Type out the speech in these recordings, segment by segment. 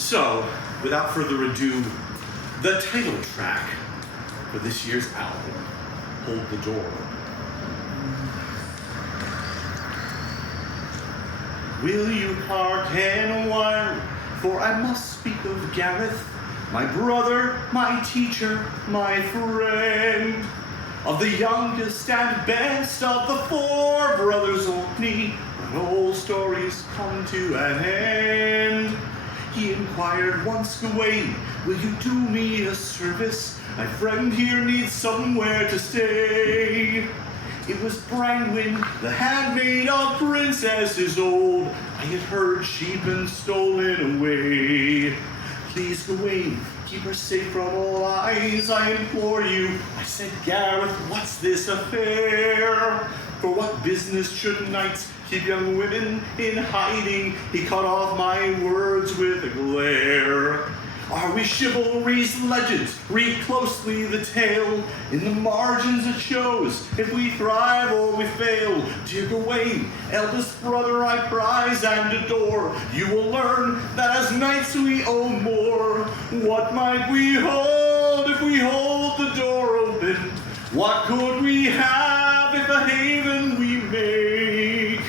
So, without further ado, the title track for this year's album, Hold the Door. Will you hearken a while, for I must speak of Gareth, my brother, my teacher, my friend, of the youngest and best of the four brothers only, when old stories come to an end. He inquired once, Gawain, will you do me a service? My friend here needs somewhere to stay. It was Brangwyn, the handmaid of princesses old. I had heard she'd been stolen away. Please, Gawain, keep her safe from all eyes, I implore you. I said, Gareth, what's this affair? For what business should knights keep young women in hiding? He cut off my words with a glare. Are we chivalry's legends? Read closely the tale. In the margins it shows if we thrive or we fail. Dear Gawain, eldest brother I prize and adore, you will learn that as knights we owe more. What might we hold if we hold the door open? What could we have if a haven we make?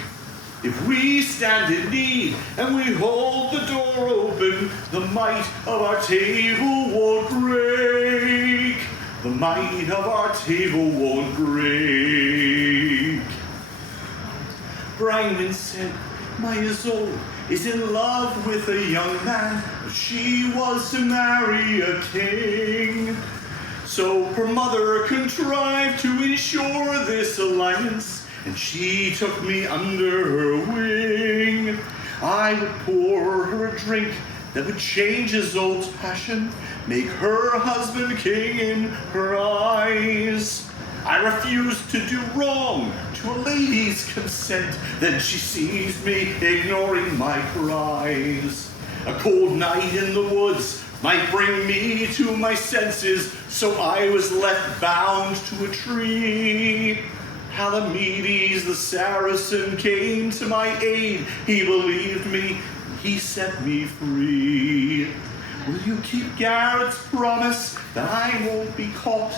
If we stand in need and we hold the door open, the might of our table won't break. The might of our table won't break. Brangwyn said, my Isolde is in love with a young man, but she was to marry a king. So her mother contrived to ensure this alliance, and she took me under her wing. I would pour her a drink that would change Isolde's passion, make her husband king in her eyes. I refused to do wrong to a lady's consent. Then she seized me, ignoring my cries. A cold night in the woods might bring me to my senses, so I was left bound to a tree. Palamedes the Saracen came to my aid. He believed me, he set me free. Will you keep Gareth's promise that I won't be caught?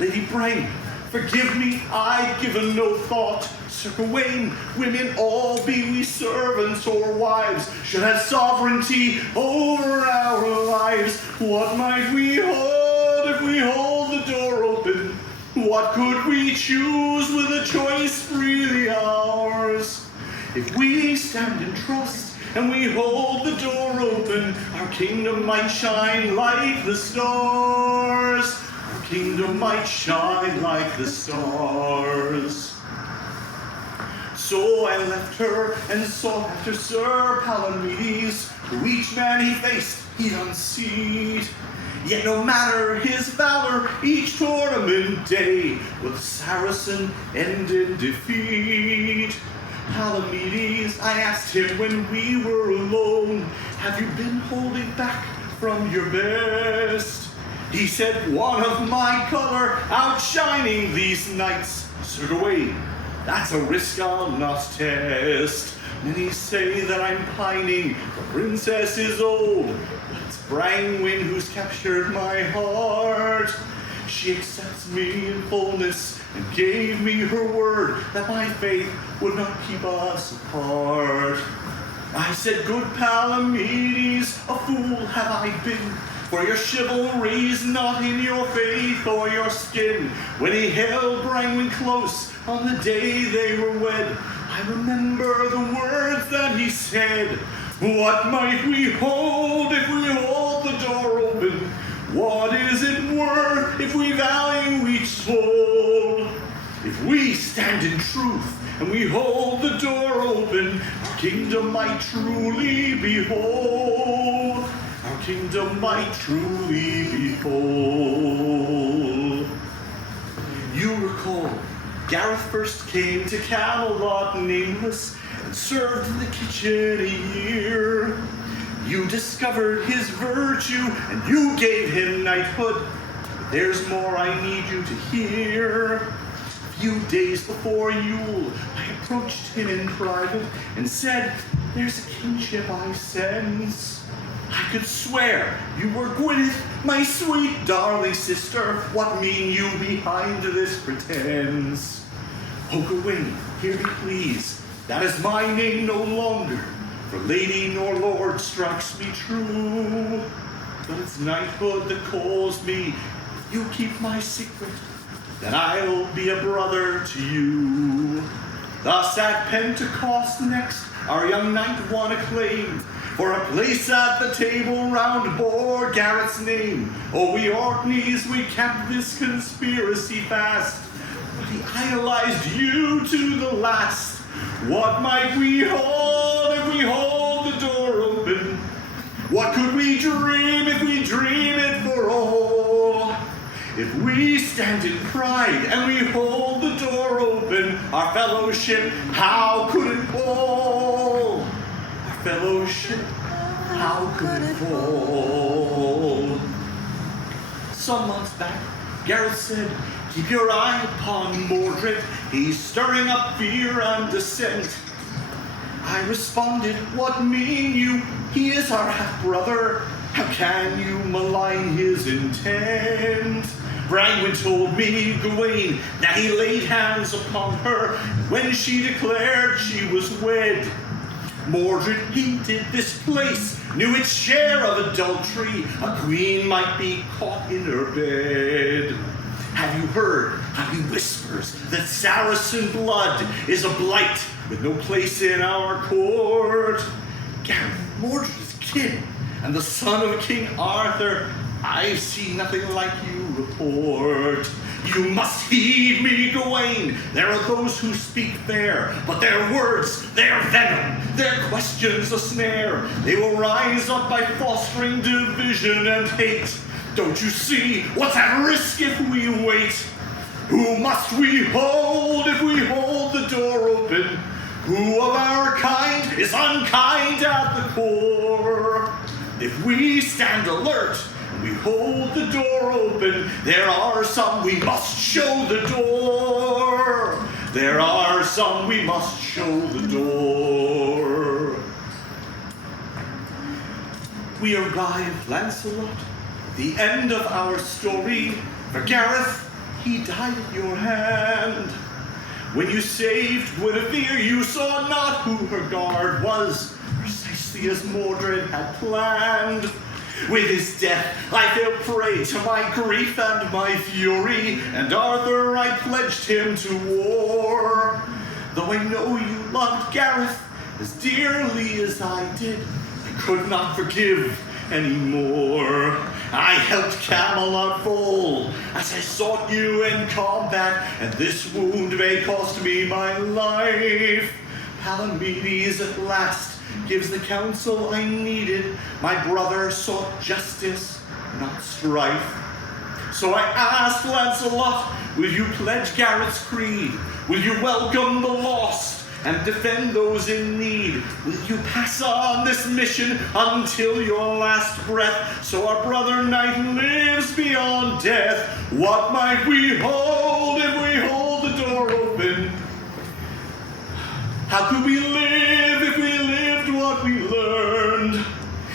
Lady Brangwyn, forgive me, I've given no thought. Sir Gawain, women all, be we servants or wives, should have sovereignty over our lives. What might we hold if we hold the door open? What could we choose with a choice freely ours? If we stand in trust and we hold the door open, our kingdom might shine like the stars. Our kingdom might shine like the stars. So I left her and sought after Sir Palamedes, who each man he faced he'd unseat. Yet no matter his valor, each tournament day with Saracen end in defeat. Palamedes, I asked him when we were alone, have you been holding back from your best? He said, one of my color outshining these knights. Sir Gawain, that's a risk I'll not test. Many say that I'm pining, the princess is old, but it's Brangwyn who's captured my heart. She accepts me in fullness and gave me her word that my faith would not keep us apart. I said, good Palamedes, a fool have I been, for your chivalry's not in your faith or your skin. When he held Brangwyn close on the day they were wed, I remember the words that he said. What might we hold if we hold the door open? What is it worth if we value each soul? If we stand in truth and we hold the door open, our kingdom might truly be whole. Our kingdom might truly be whole. You recall, Gareth first came to Camelot nameless and served in the kitchen a year. You discovered his virtue and you gave him knighthood. But there's more I need you to hear. A few days before Yule, I approached him in private and said, there's a kinship I sense. I could swear you were Gwyneth, my sweet darling sister. What mean you behind this pretense? Oh, Gawain, hear me please, that is my name no longer, for lady nor lord strikes me true. But it's knighthood that calls me. If you keep my secret, then I'll be a brother to you. Thus at Pentecost next, our young knight won acclaim, for a place at the table round bore Gareth's name. Oh, we Orkneys, we kept this conspiracy fast, but he idolized you to the last. What might we hold if we hold the door open? What could we dream if we dream it for all? If we stand in pride and we hold the door open, our fellowship, how could it fall? Our fellowship, how could it fall? Some months back, Gareth said, keep your eye upon Mordred. He's stirring up fear and dissent. I responded, what mean you? He is our half-brother. How can you malign his intent? Brangwyn told me, Gawain, that he laid hands upon her when she declared she was wed. Mordred hated this place, knew its share of adultery. A queen might be caught in her bed. Have you heard how he whispers that Saracen blood is a blight with no place in our court? Gareth, Mordred is kin, and the son of King Arthur. I've seen nothing like you report. You must heed me, Gawain. There are those who speak fair, but their words, their venom, their questions a snare. They will rise up by fostering division and hate. Don't you see what's at risk if we wait? Who must we hold if we hold the door open? Who of our kind is unkind at the core? If we stand alert, we hold the door open, there are some we must show the door. There are some we must show the door. We arrive, Lancelot, the end of our story. For Gareth, he died at your hand. When you saved Guinevere, you saw not who her guard was, precisely as Mordred had planned. With his death, I fell prey to my grief and my fury, and Arthur I pledged him to war. Though I know you loved Gareth as dearly as I did, I could not forgive anymore. I helped Camelot fall as I sought you in combat, and this wound may cost me my life. Palamedes at last gives the counsel I needed. My brother sought justice, not strife. So I asked Lancelot, will you pledge Gareth's creed? Will you welcome the lost and defend those in need? Will you pass on this mission until your last breath, so our brother knight lives beyond death? What might we hold if we hold the door open? How could we live if we lived what we learned?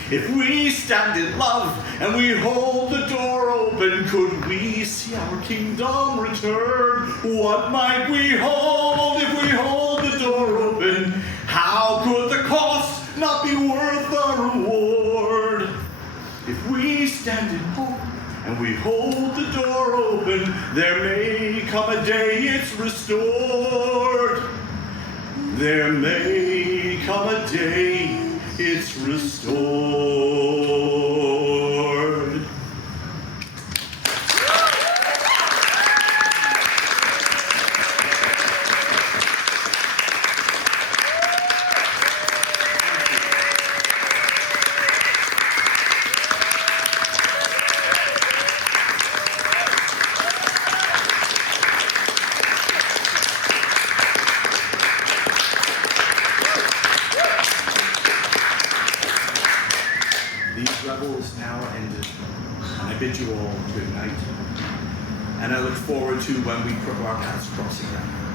If we stand in love and we hold the door open, could we see our kingdom return? What might we hold if we hold the door open? How could the cost not be worth the reward? If we stand in hope and we hold the door open, there may come a day it's restored. There may come a day it's restored. These revels now ended, and I bid you all good night. And I look forward to when we our paths cross again.